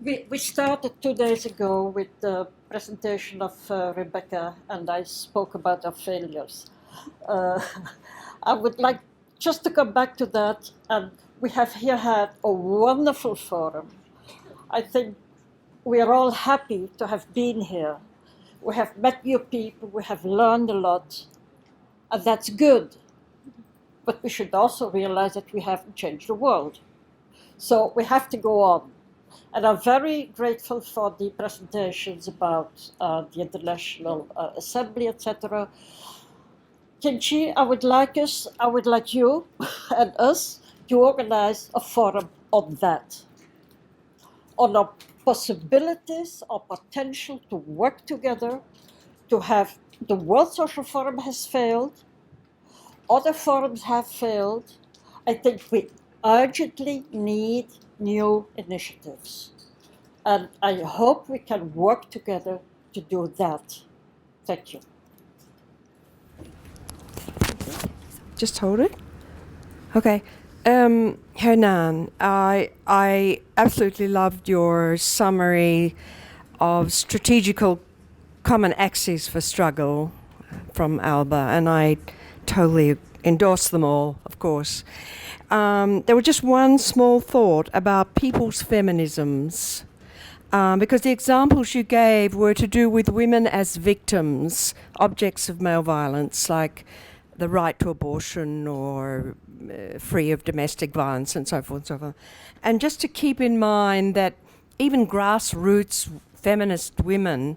We started 2 days ago with the presentation of Rebecca, and I spoke about our failures. I would like just to come back to that, and we have here had a wonderful forum. I think we are all happy to have been here. We have met new people, we have learned a lot, and that's good. But we should also realize that we haven't changed the world. So we have to go on. And I'm very grateful for the presentations about the International Assembly, etc. Kin Chi, I would like you and us to organize a forum on that, on our possibilities or potential to work together, to have the World Social Forum has failed, other forums have failed. I think we urgently need new initiatives. And I hope we can work together to do that. Thank you. Just hold it. Okay. Hernan, I absolutely loved your summary of strategical common axes for struggle from ALBA, and I totally endorse them all, of course. There was just one small thought about people's feminisms, because the examples you gave were to do with women as victims, objects of male violence, like the right to abortion or free of domestic violence and so forth and so forth. And just to keep in mind that even grassroots feminist women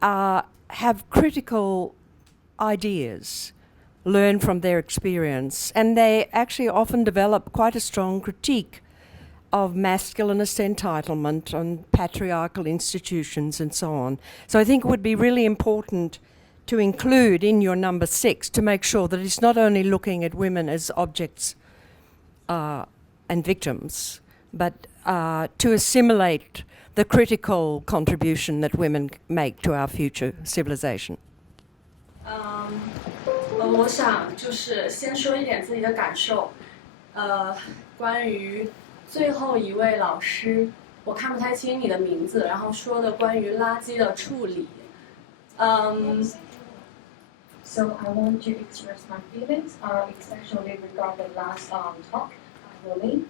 have critical ideas, learn from their experience, and they actually often develop quite a strong critique of masculinist entitlement on patriarchal institutions and so on. So I think it would be really important to include in your number 6 to make sure that it's not only looking at women as objects and victims, but to assimilate the critical contribution that women make to our future civilization. 我想就是先说一点自己的感受，关于最后一位老师，我看不太清你的名字，然后说的关于垃圾的处理。So I want to express my feelings, especially regarding the last talk, Rolien.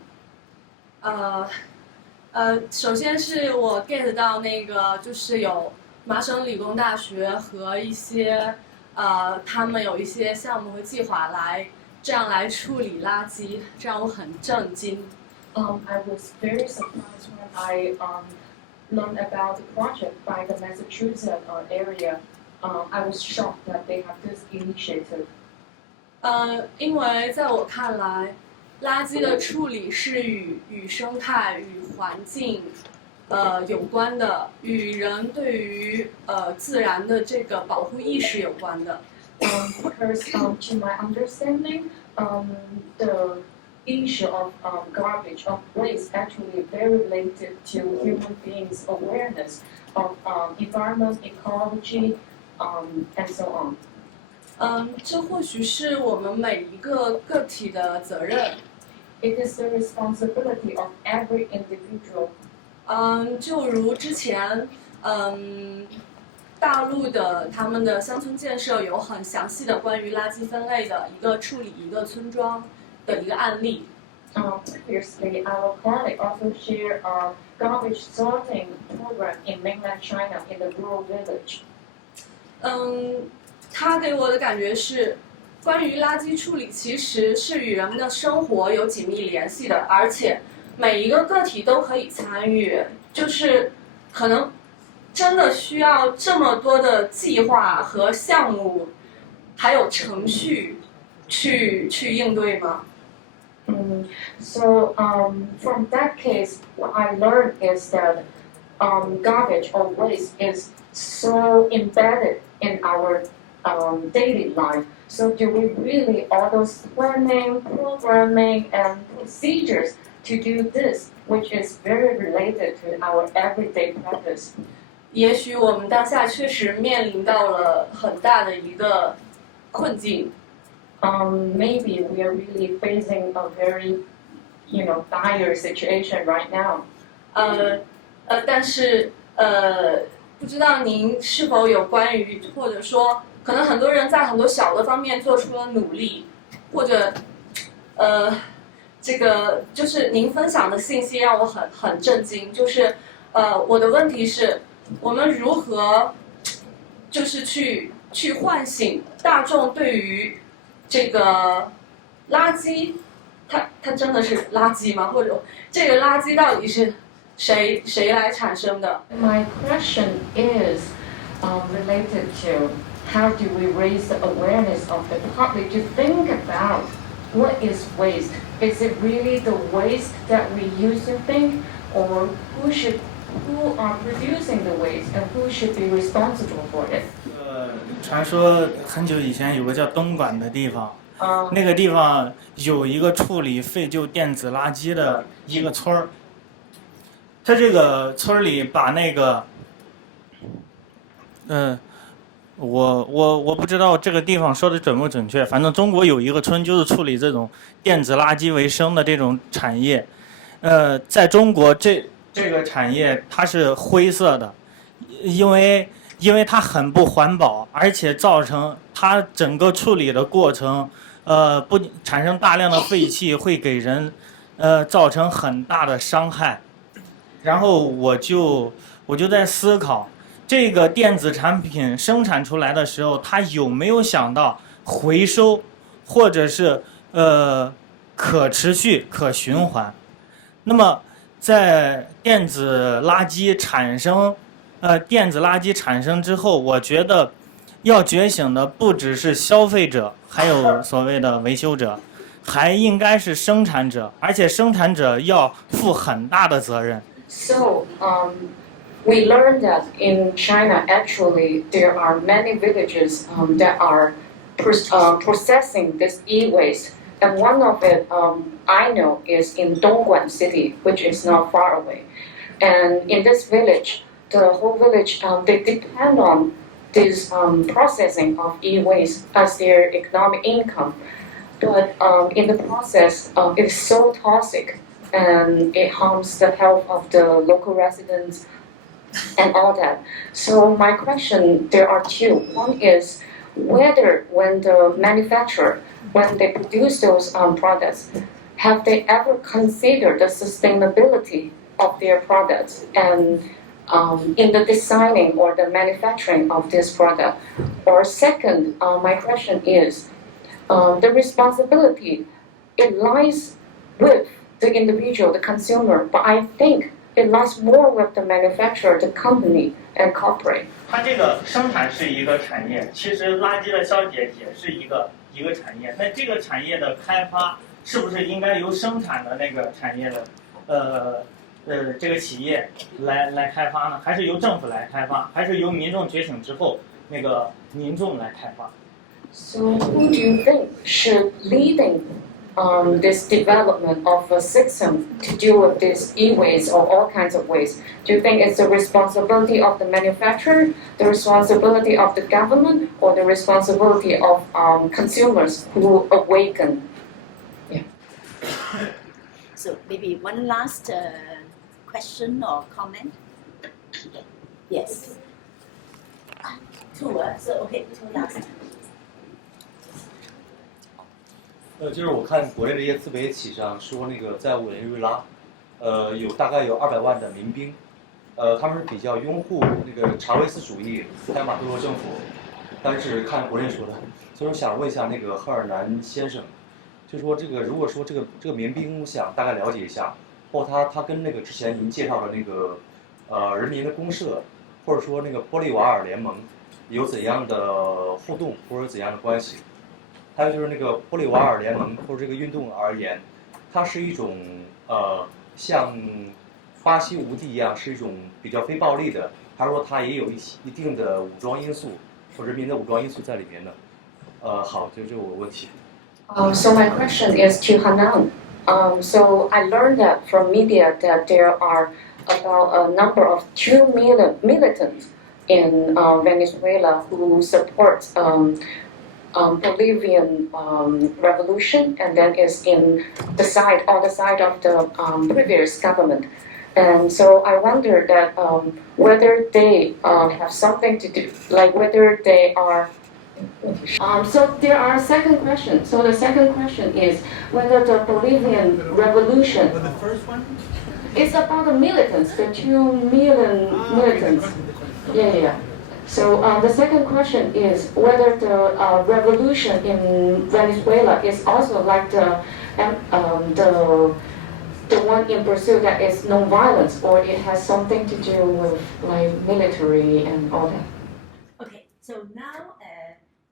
首先是我 get 到那个就是有麻省理工大学和一些他们有一些项目和计划来这样来处理垃圾，这让我很震惊。I was very surprised when I learned about the project by the Massachusetts area. I was shocked that they have this initiative. 因为在我看来，垃圾的处理是与生态、与环境有关的，与人对于自然的这个保护意识有关的。Because to my understanding, the issue of garbage, of waste, actually very related to human beings' awareness of environment, ecology, and so on. 这或许是我们每一个个体的责任。It is the responsibility of every individual. 就如之前，大陆的他们的乡村建设有很详细的关于垃圾分类的一个处理一个村庄的一个案例。Previously, our colleague also shared a garbage sorting program in mainland China in the rural village. 他给我的感觉是，关于垃圾处理其实是与人们的生活有紧密联系的，而且每一个个体都可以参与，就是可能真的需要这么多的计划和项目，还有程序去应对吗？So from that case, what I learned is that garbage or waste is so embedded in our daily life. So do we really all those planning, programming, and procedures to do this, which is very related to our everyday practice? 也许我们当下确实面临到了很大的一个困境。Maybe we are really facing a very, dire situation right now. 但是不知道您是否有关于，或者说可能很多人在很多小的方面做出了努力，或者这个就是您分享的信息让我很震惊。就是我的问题是，我们如何就是去唤醒大众对于这个垃圾，它真的是垃圾吗？或者这个垃圾到底是谁来产生的？ My question is related to how do we raise the awareness of the public to think about what is waste? Is it really the waste that we used to think, or who are producing the waste and who should be responsible for it? 传说很久以前有个叫东莞的地方，那个地方有一个处理废旧电子垃圾的一个村儿。他这个村里把那个，我不知道这个地方说的准不准确，反正中国有一个村就是处理这种电子垃圾为生的这种产业，在中国这个产业它是灰色的，因为它很不环保，而且造成它整个处理的过程，不产生大量的废气，会给人造成很大的伤害。然后我就在思考，这个电子产品生产出来的时候，它有没有想到回收，或者是可持续、可循环？那么在电子垃圾产生之后，我觉得要觉醒的不只是消费者，还有所谓的维修者，还应该是生产者，而且生产者要负很大的责任。So, we learned that in China, actually, there are many villages that are processing this e-waste. And one of it, I know, is in Dongguan City, which is not far away. And in this village, the whole village, they depend on this processing of e-waste as their economic income. But in the process, it is so toxic. And it harms the health of the local residents and all that. So my question, there are two. One is whether when the manufacturer, when they produce those products, have they ever considered the sustainability of their products and in the designing or the manufacturing of this product? Or second, my question is the responsibility, it lies with the individual, the consumer, but I think it lies more with the manufacturer, the company, and corporate. 它这个生产是一个产业，其实垃圾的消解也是一个产业。那这个产业的开发是不是应该由生产的那个产业的这个企业来开发呢？还是由政府来开发？还是由民众觉醒之后那个民众来开发？ So who do you think should leading this development of a system to deal with this e-waste or all kinds of waste? Do you think it's the responsibility of the manufacturer, the responsibility of the government, or the responsibility of consumers who awaken? Yeah. So maybe one last question or comment? Yes. Two, so okay, two last. 就是我看国内的一些自媒体上说，那个在委内瑞拉，大概有200万的民兵，他们是比较拥护那个查韦斯主义，塞马杜罗政府，但是看国内说的，所以我想问一下那个赫尔南先生，就说这个如果说这个民兵，我想大概了解一下，或他跟那个之前您介绍的那个人民的公社，或者说那个玻利瓦尔联盟，有怎样的互动或者怎样的关系？ 还有就是那个玻利瓦尔联盟或者这个运动而言，它是一种像巴西无敌一样，是一种比较非暴力的，还是说它也有一定的武装因素或人民的武装因素在里面呢？好，就这个问题。So my question is to Hernan. So I learned that from media that there are about a number of 2 million militants in Venezuela who support Bolivian revolution, and that is on the side of the previous government. And so I wonder that whether they have something to do, like whether they are. So there are second question. So the second question is whether the Bolivian revolution. But the first one? It's about the militants, the 2 million militants. Yeah. So the second question is whether the revolution in Venezuela is also like the one in Brazil that is non-violence, or it has something to do with like military and all that. Okay, so now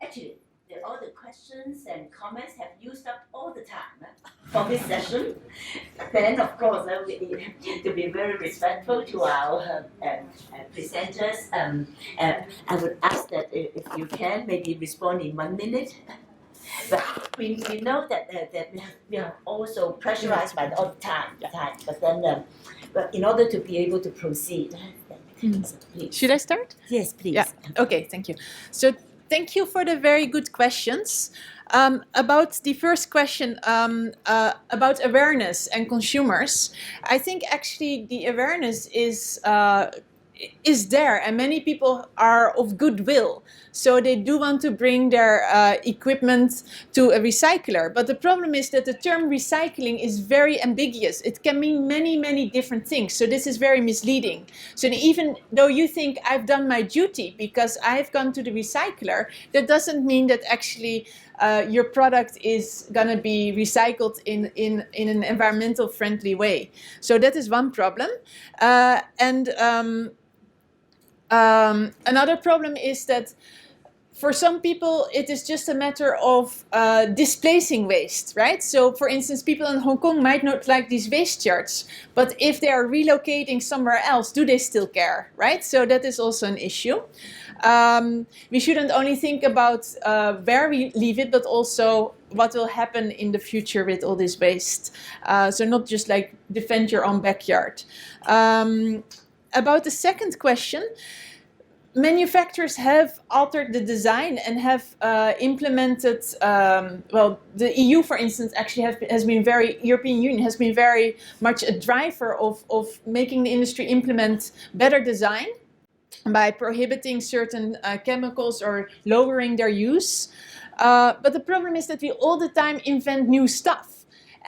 actually all the questions and comments have used up all the time for this session. Then of course we need to be very respectful to our presenters. I would ask that if you can maybe respond in 1 minute. But we know that we are also pressurized by all the time. But then, but in order to be able to proceed, please. Should I start? Yes, please. Yeah. Okay. Thank you. So thank you for the very good questions. About the first question about awareness and consumers, I think actually the awareness is there, and many people are of goodwill, so they do want to bring their equipment to a recycler. But the problem is that the term recycling is very ambiguous. It can mean many different things, so this is very misleading. So even though you think I've done my duty because I've gone to the recycler, that doesn't mean that actually your product is going to be recycled in an environmental friendly way. So that is one problem. Another problem is that for some people it is just a matter of displacing waste, right? So for instance, people in Hong Kong might not like these waste charts, but if they are relocating somewhere else, do they still care, right? So that is also an issue. We shouldn't only think about where we leave it, but also what will happen in the future with all this waste. So not just like defend your own backyard. About the second question, manufacturers have altered the design and have implemented, well, the EU, for instance, actually European Union has been very much a driver of making the industry implement better design by prohibiting certain chemicals or lowering their use. But the problem is that we all the time invent new stuff.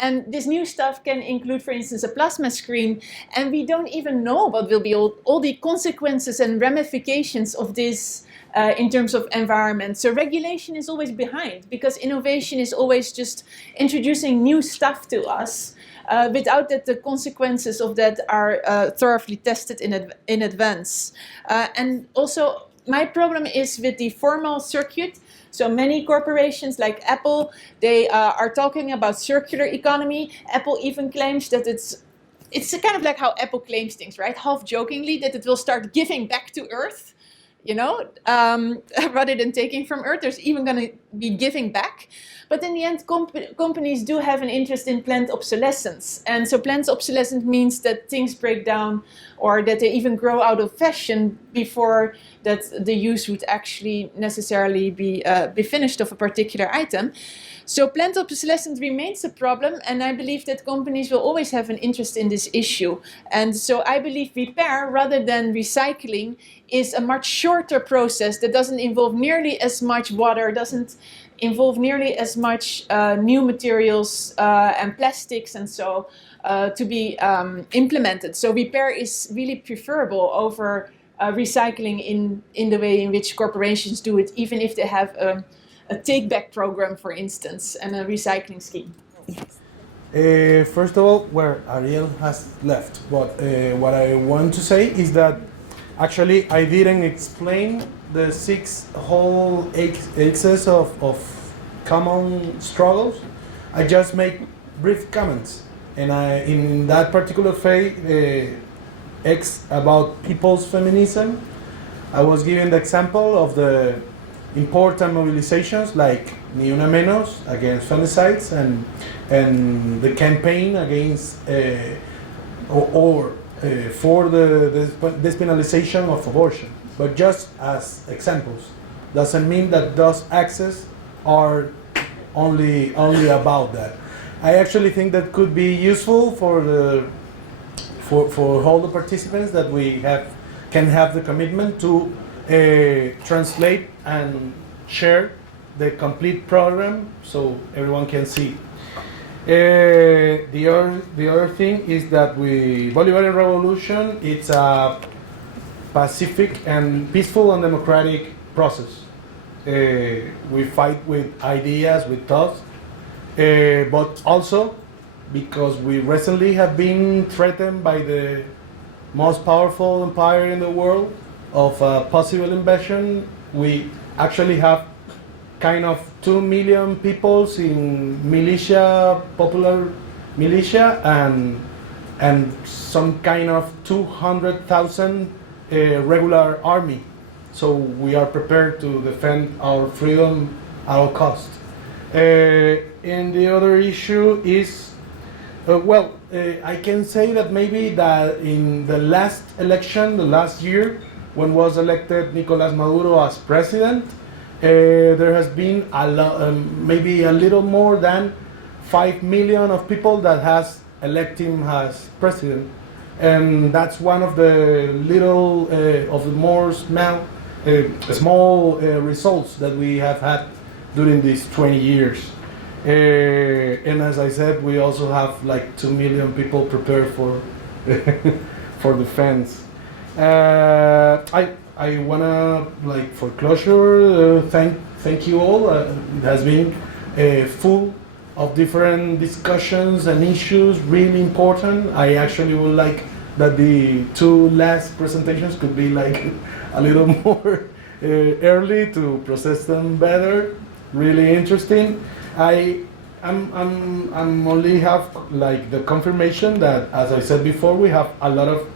And this new stuff can include, for instance, a plasma screen, and we don't even know what will be all the consequences and ramifications of this in terms of environment. So regulation is always behind, because innovation is always just introducing new stuff to us without that the consequences of that are thoroughly tested in advance. And also, my problem is with the formal circuit. So many corporations like Apple, they are talking about circular economy. Apple even claims that it's kind of like how Apple claims things, right? Half jokingly, that it will start giving back to Earth, you know, rather than taking from Earth. There's even going to be giving back. But in the end, companies do have an interest in planned obsolescence. And so planned obsolescence means that things break down or that they even grow out of fashion before that the use would actually necessarily be finished of a particular item. So planned obsolescence remains a problem, and I believe that companies will always have an interest in this issue. And so I believe repair rather than recycling is a much shorter process that doesn't involve nearly as much water, doesn't involve nearly as much new materials and plastics and so to be implemented. So repair is really preferable over recycling in the way in which corporations do it, even if they have a take-back program, for instance, and a recycling scheme. Yes. First of all, where Ariel has left, but what I want to say is that actually I didn't explain the 6 whole axes of common struggles. I just make brief comments, and in that particular phase, X about people's feminism, I was giving the example of the important mobilizations like Ni Una Menos against femicides and the campaign against for the depenalization of abortion. But just as examples, doesn't mean that those axes are only about that. I actually think that could be useful for for all the participants that we can have the commitment to translate and share the complete program so everyone can see. The other thing is that Bolivarian Revolution, it's a pacific and peaceful and democratic process. We fight with ideas, with thoughts, but also because we recently have been threatened by the most powerful empire in the world of a possible invasion. We actually have kind of 2 million people in militia, popular militia, and some kind of 200,000 regular army. So we are prepared to defend our freedom at all cost. And the other issue is, I can say that maybe that in the last election, the last year, when was elected Nicolas Maduro as president, there has been maybe a little more than 5 million of people that has elected him as president, and that's one of the little of the more small results that we have had during these 20 years. And as I said, we also have like 2 million people prepared for for defense. I wanna, like, for closure, thank you all. It has been full of different discussions and issues, really important. I actually would like that the 2 last presentations could be like a little more early to process them better. Really interesting. I'm only have like the confirmation that, as I said before, we have a lot of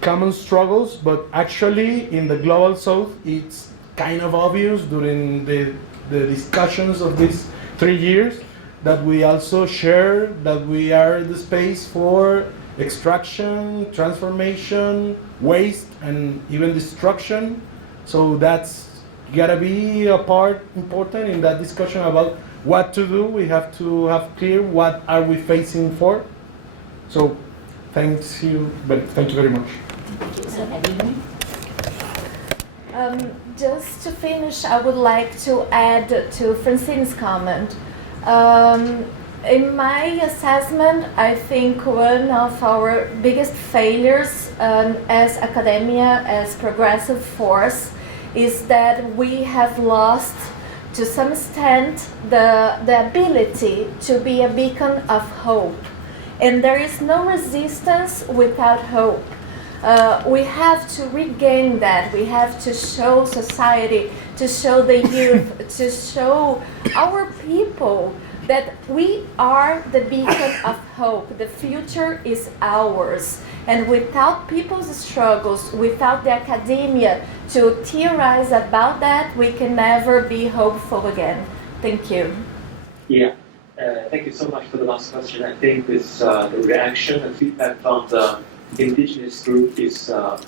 common struggles, but actually in the global south it's kind of obvious during the discussions of these 3 years that we also share that we are the space for extraction, transformation, waste, and even destruction. So that's gotta be a part important in that discussion about what to do. We have to have clear what are we facing for. So thank you very much. Just to finish, I would like to add to Francine's comment. In my assessment, I think one of our biggest failures as academia, as progressive force, is that we have lost, to some extent, the ability to be a beacon of hope. And there is no resistance without hope. We have to regain that. We have to show society, to show the youth, to show our people that we are the beacon of hope. The future is ours. And without people's struggles, without the academia to theorize about that, we can never be hopeful again. Thank you. Yeah, thank you so much for the last question. I think this the reaction and feedback from the indigenous group is so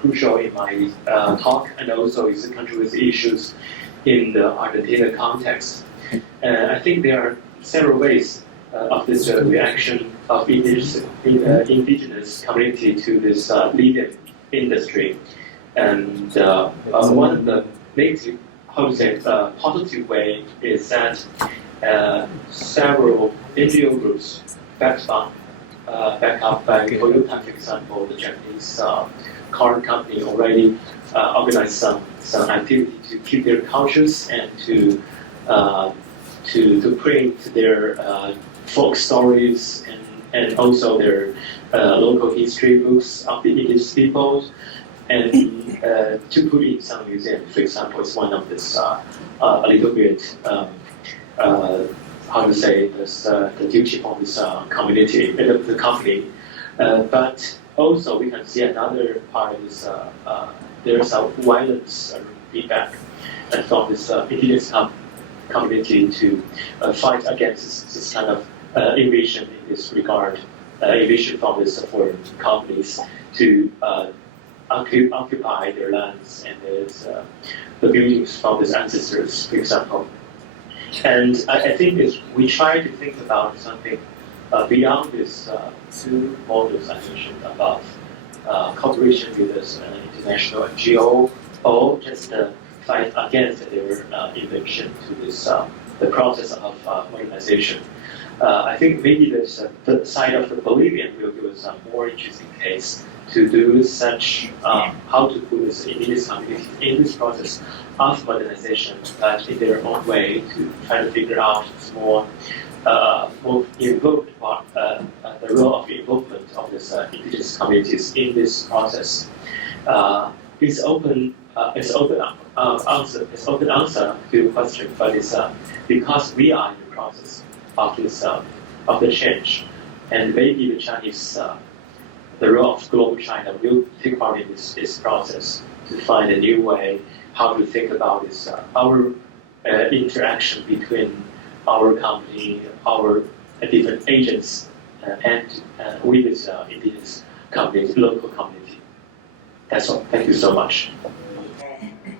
crucial in my talk, and also is controversial issues in the Argentina context. I think there are several ways of this reaction of indigenous community to this lithium industry, and one of the negative, positive way is that several NGO groups backed up by Toyota, for example, the Japanese car company, already organized some activity to keep their cultures and to print their folk stories and also their local history books of the indigenous people, and to put in some museums. For example, it's one of this a little bit how to say this, the duty from this community, the company. But also we can see another part is there's a violence feedback from this indigenous community to fight against this kind of invasion in this regard, invasion from these foreign companies to occupy their lands and the buildings from these ancestors, for example. And I think we try to think about something beyond these two models I mentioned above, cooperation with this international NGO, or just fight against their invention to this the process of modernization. I think maybe the side of the Bolivian will give us a more interesting case to do such, how to put this indigenous community in this process of modernization, but in their own way to try to figure out more involved part, the role of involvement of this indigenous communities in this process. It's open answer to your question, but it's because we are in the process of this of the change, and maybe the Chinese, the role of global China will take part in this process to find a new way how to think about this our interaction between our company, our different agents, and with this indigenous community, local community. That's all. Thank you so much.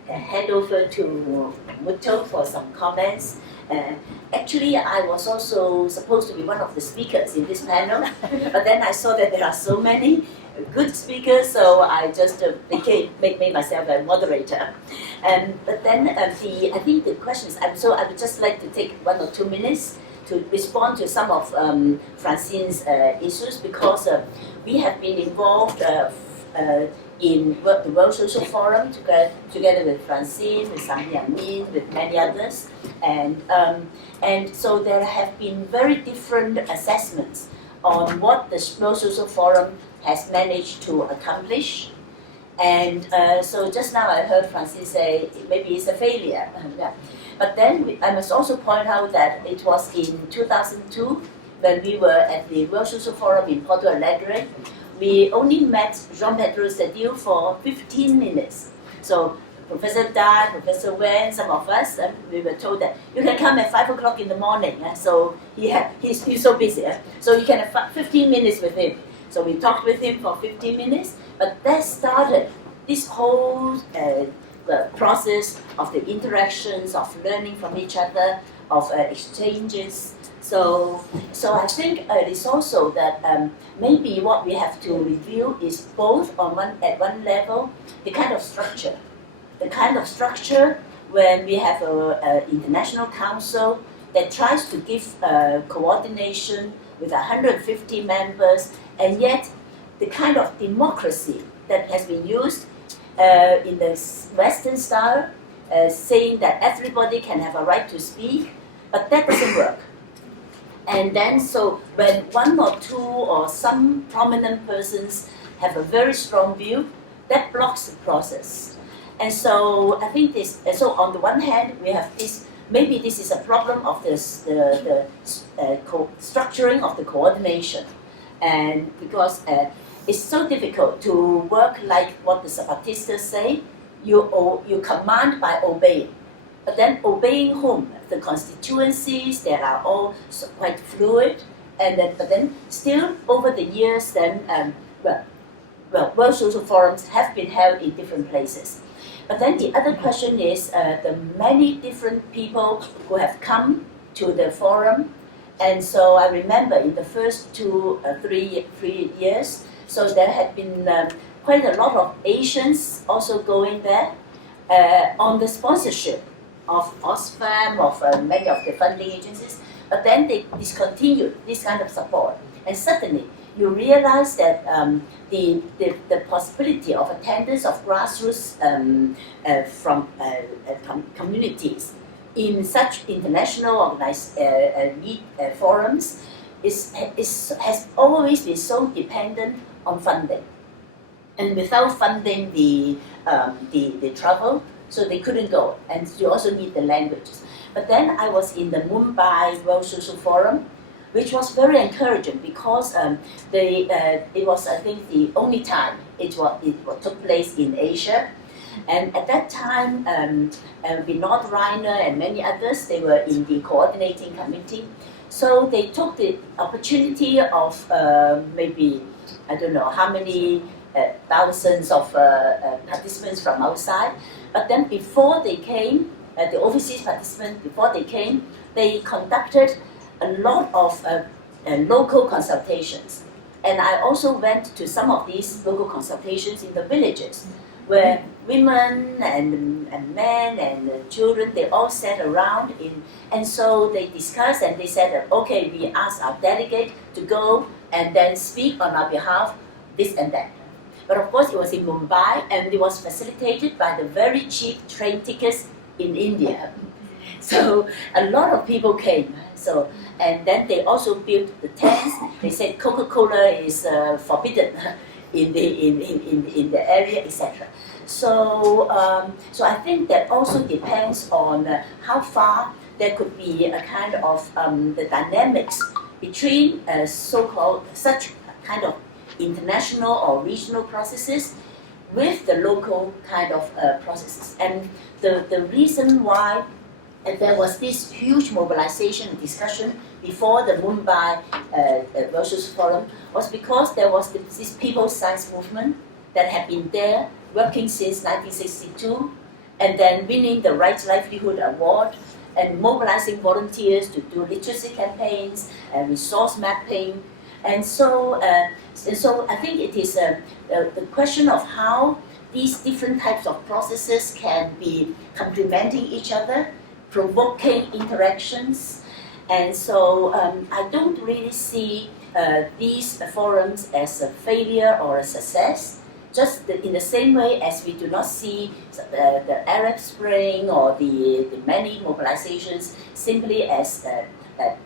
Hand over to MUTO for some comments. Actually, I was also supposed to be one of the speakers in this panel, but then I saw that there are so many good speakers, so I just made myself a moderator. But then I think the questions, so I would just like to take 1 or 2 minutes to respond to some of Francine's issues, because we have been involved in the World Social Forum together with Francine, with Amin, with many others, and so there have been very different assessments on what the World Social Forum has managed to accomplish. And so just now I heard Francine say maybe it's a failure. But then I must also point out that it was in 2002 when we were at the World Social Forum in Porto Alegre. We only met Jean-Pedro Sedil for 15 minutes. So Professor Dai, Professor Wen, some of us, we were told that you can come at 5 o'clock in the morning. So he's so busy. So you can have 15 minutes with him. So we talked with him for 15 minutes, but that started this whole process of the interactions, of learning from each other, of exchanges. So I think it's also that maybe what we have to review is both at one level, the kind of structure. The kind of structure when we have an international council that tries to give coordination with 150 members, and yet the kind of democracy that has been used in the Western style, saying that everybody can have a right to speak, but that doesn't work. And then so when 1 or 2 or some prominent persons have a very strong view, that blocks the process. And so I think this, so on the one hand, we have this, maybe this is a problem of this, the structuring of the coordination. And because it's so difficult to work like what the Zapatistas say, you command by obeying. But then obeying whom? The constituencies that are all quite fluid, and then, but then still over the years, then World Social Forums have been held in different places. But then the other question is the many different people who have come to the forum, and so I remember in the first 2 or 3 years, so there had been quite a lot of Asians also going there on the sponsorship of Oxfam, of many of the funding agencies, but then they discontinued this kind of support. And suddenly, you realize that the possibility of attendance of grassroots from communities in such international organized forums has always been so dependent on funding. And without funding the travel, so they couldn't go, and you also need the languages. But then I was in the Mumbai World Social Forum, which was very encouraging because it was, I think, the only time it took place in Asia. And at that time, Vinod Reiner and many others, they were in the coordinating committee. So they took the opportunity of maybe, I don't know how many thousands of participants from outside. But then before they came, the overseas participants, before they came, they conducted a lot of local consultations. And I also went to some of these local consultations in the villages, where women and men and children, they all sat around and so they discussed and they said, okay, we asked our delegate to go and then speak on our behalf, this and that. But of course, it was in Mumbai, and it was facilitated by the very cheap train tickets in India. So a lot of people came. So, and then they also built the tents. They said Coca-Cola is forbidden in the area, etc. So, so I think that also depends on how far there could be a kind of the dynamics between so-called such kind of international or regional processes with the local kind of processes. And the reason why there was this huge mobilization and discussion before the Mumbai Versus Forum was because there was this People's Science movement that had been there working since 1962 and then winning the Right Livelihood Award and mobilizing volunteers to do literacy campaigns and resource mapping. And so I think it is the question of how these different types of processes can be complementing each other, provoking interactions. And so I don't really see these forums as a failure or a success, just in the same way as we do not see the Arab Spring or the many mobilizations simply as a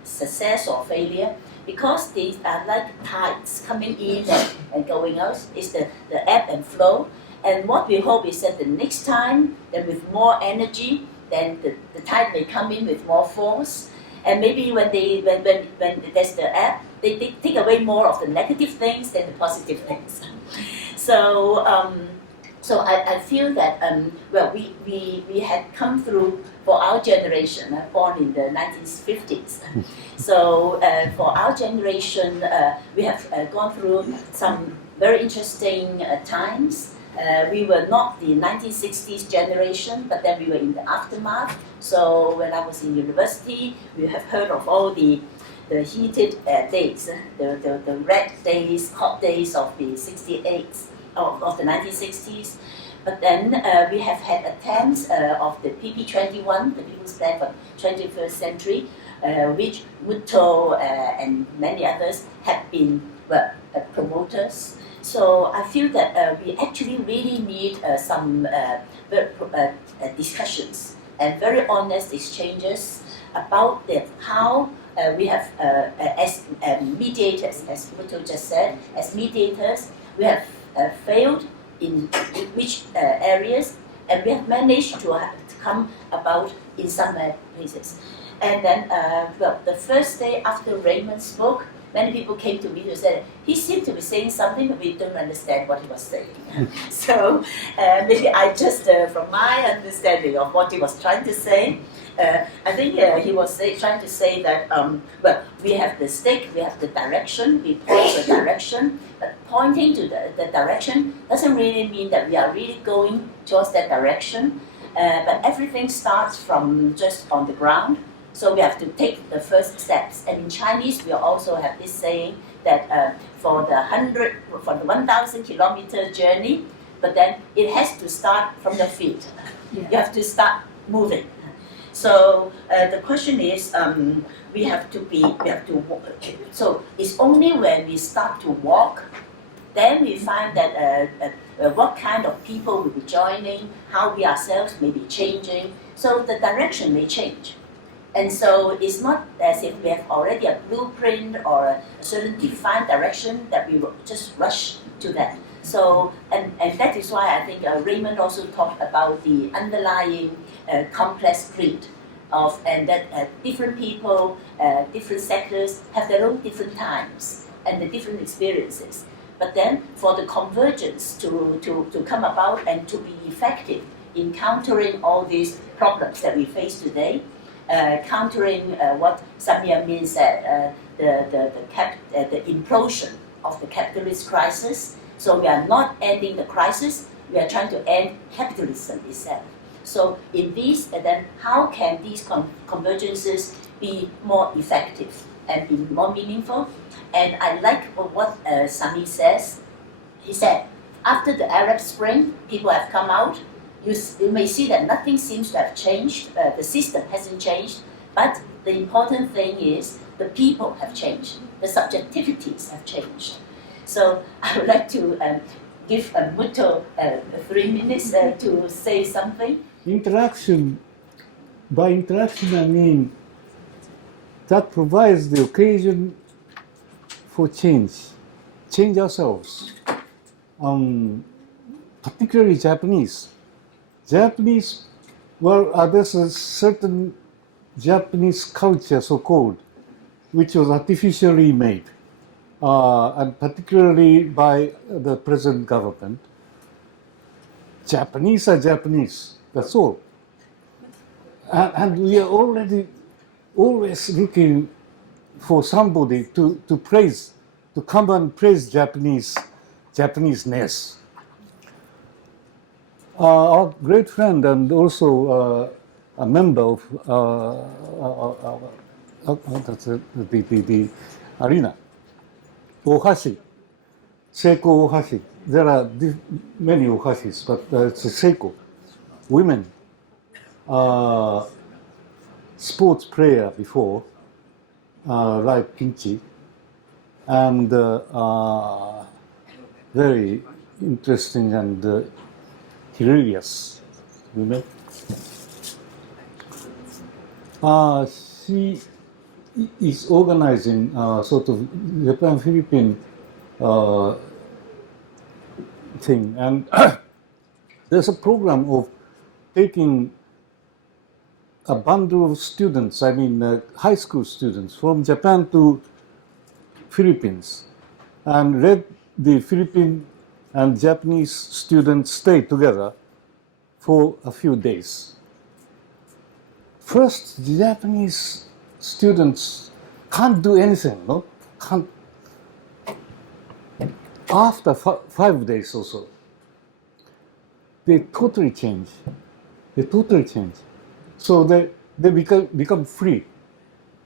success or failure, because these are like tides coming in and going out. It's the ebb and flow. And what we hope is that the next time, then with more energy, then the tide may come in with more force. And maybe when there's the ebb, they take away more of the negative things than the positive things. So, so I feel that well, we had come through for our generation, born in the 1950s. So for our generation, we have gone through some very interesting times. We were not the 1960s generation, but then we were in the aftermath. So when I was in university, we have heard of all the heated days, the red days, hot days of the 68s, of the 1960s. But then we have had attempts of the PP21, the People's Plan for 21st Century, which MUTO and many others have been promoters. So I feel that we actually really need some discussions and very honest exchanges about how we have, as mediators, as MUTO just said, as mediators, we have failed in which areas, and we have managed to come about in some places. And then, well, the first day after Raymond spoke, many people came to me and said, he seemed to be saying something, but we don't understand what he was saying. So maybe I just, from my understanding of what he was trying to say, I think he was trying to say that, well, we have the stake, we have the direction, we point the direction, but pointing to the direction doesn't really mean that we are really going towards that direction, but everything starts from just on the ground. So we have to take the first steps. And in Chinese, we also have this saying that for the 1,000 kilometer journey, but then it has to start from the feet. Yeah. You have to start moving. So the question is, we have to walk. So it's only when we start to walk, then we find that what kind of people will be joining, how we ourselves may be changing. So the direction may change. And so it's not as if we have already a blueprint or a certain defined direction that we will just rush to that. So, and that is why I think Raymond also talked about the underlying complex grid of, and that different people, different sectors have their own different times and the different experiences. But then for the convergence to come about and to be effective in countering all these problems that we face today, countering what Samir Min said, the implosion of the capitalist crisis. So we are not ending the crisis, we are trying to end capitalism itself. So in these, then how can these convergences be more effective? and be more meaningful. And I like what Sami says. He said, after the Arab Spring, people have come out. You may see that nothing seems to have changed. The system hasn't changed. But the important thing is the people have changed. The subjectivities have changed. So I would like to give MUTO 3 minutes to say something. Interaction, by interaction I mean that provides the occasion for change ourselves. Particularly Japanese. Well, there's a certain Japanese culture, so-called, which was artificially made, and particularly by the present government. Japanese are Japanese, that's all. And we are already always looking for somebody to praise, to come and praise Japaneseness. Our great friend and also a member of the arena, Ohashi, Seiko Ohashi. There are many Ohashis, but it's a Seiko. Women, sports player before, like Kin Chi, and very interesting and hilarious women. She is organizing sort of Japan-Philippine thing, and there's a program of taking a bundle of students, I mean high school students from Japan to Philippines, and let the Philippine and Japanese students stay together for a few days. First, the Japanese students can't do anything, no? Can't. After 5 days or so, they totally change. So they become free,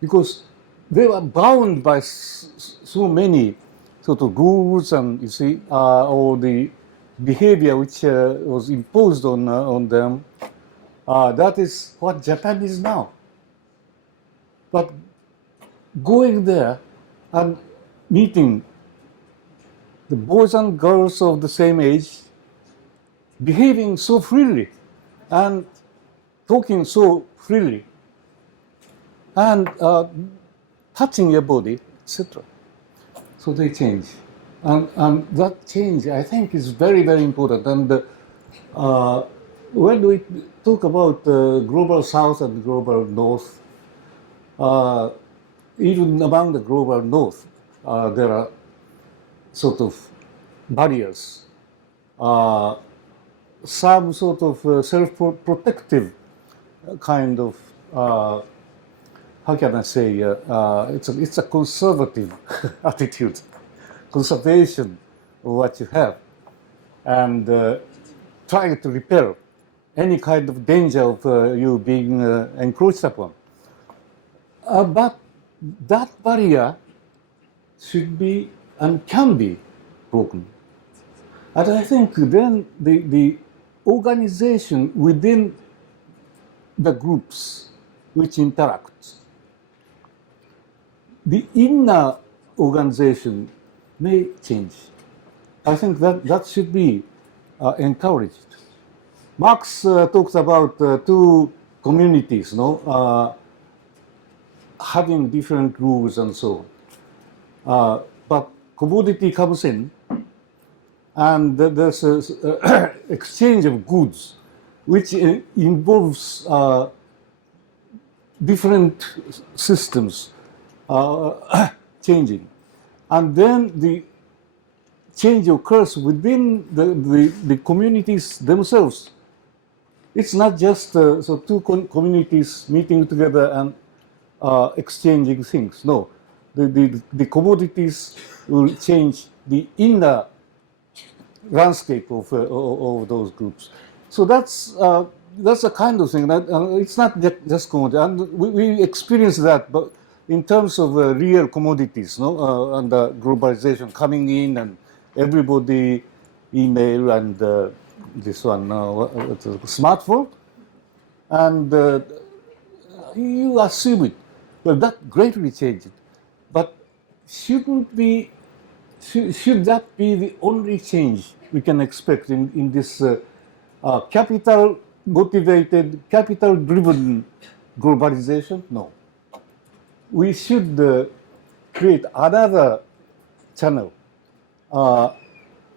because they were bound by so many sort of rules and, you see, or the behavior which was imposed on them. That is what Japan is now. But going there and meeting the boys and girls of the same age, behaving so freely and talking so freely and touching your body, etc. So they change. And that change, I think, is very, very important. And when we talk about global south and global north, even among the global north, there are sort of barriers, some sort of self-protective kind of, how can I say, it's a conservative attitude, conservation of what you have, and trying to repel any kind of danger of you being encroached upon. But that barrier should be and can be broken. And I think then the organization within the groups which interact, the inner organization may change. I think that should be encouraged. Marx talks about two communities, no, having different rules and so on. But commodity comes in, and there's an exchange of goods, which involves different systems changing. And then the change occurs within the communities themselves. It's not just so two communities meeting together and exchanging things. No, the commodities will change the inner landscape of those groups. So that's a kind of thing. It's not just commodity, and we experience that, but in terms of real commodities, no, and globalization coming in and everybody email and this one, smartphone, and you assume it. Well, that greatly changed. But should that be the only change we can expect in this capital-motivated, capital-driven globalization? No. We should create another channel.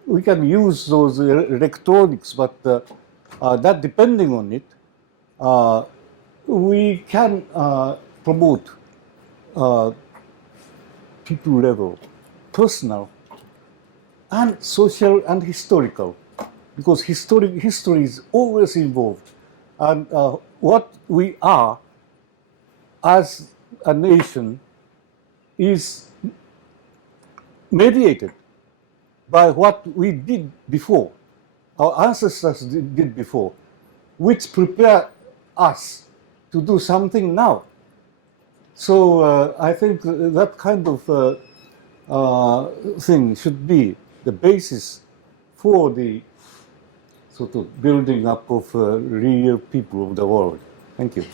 We can use those electronics, but that depending on it, we can promote people level, personal, and social and historical, because history is always involved. And what we are as a nation is mediated by what we did before, our ancestors did before, which prepare us to do something now. So I think that kind of thing should be the basis for the sort of building up of real people of the world. Thank you.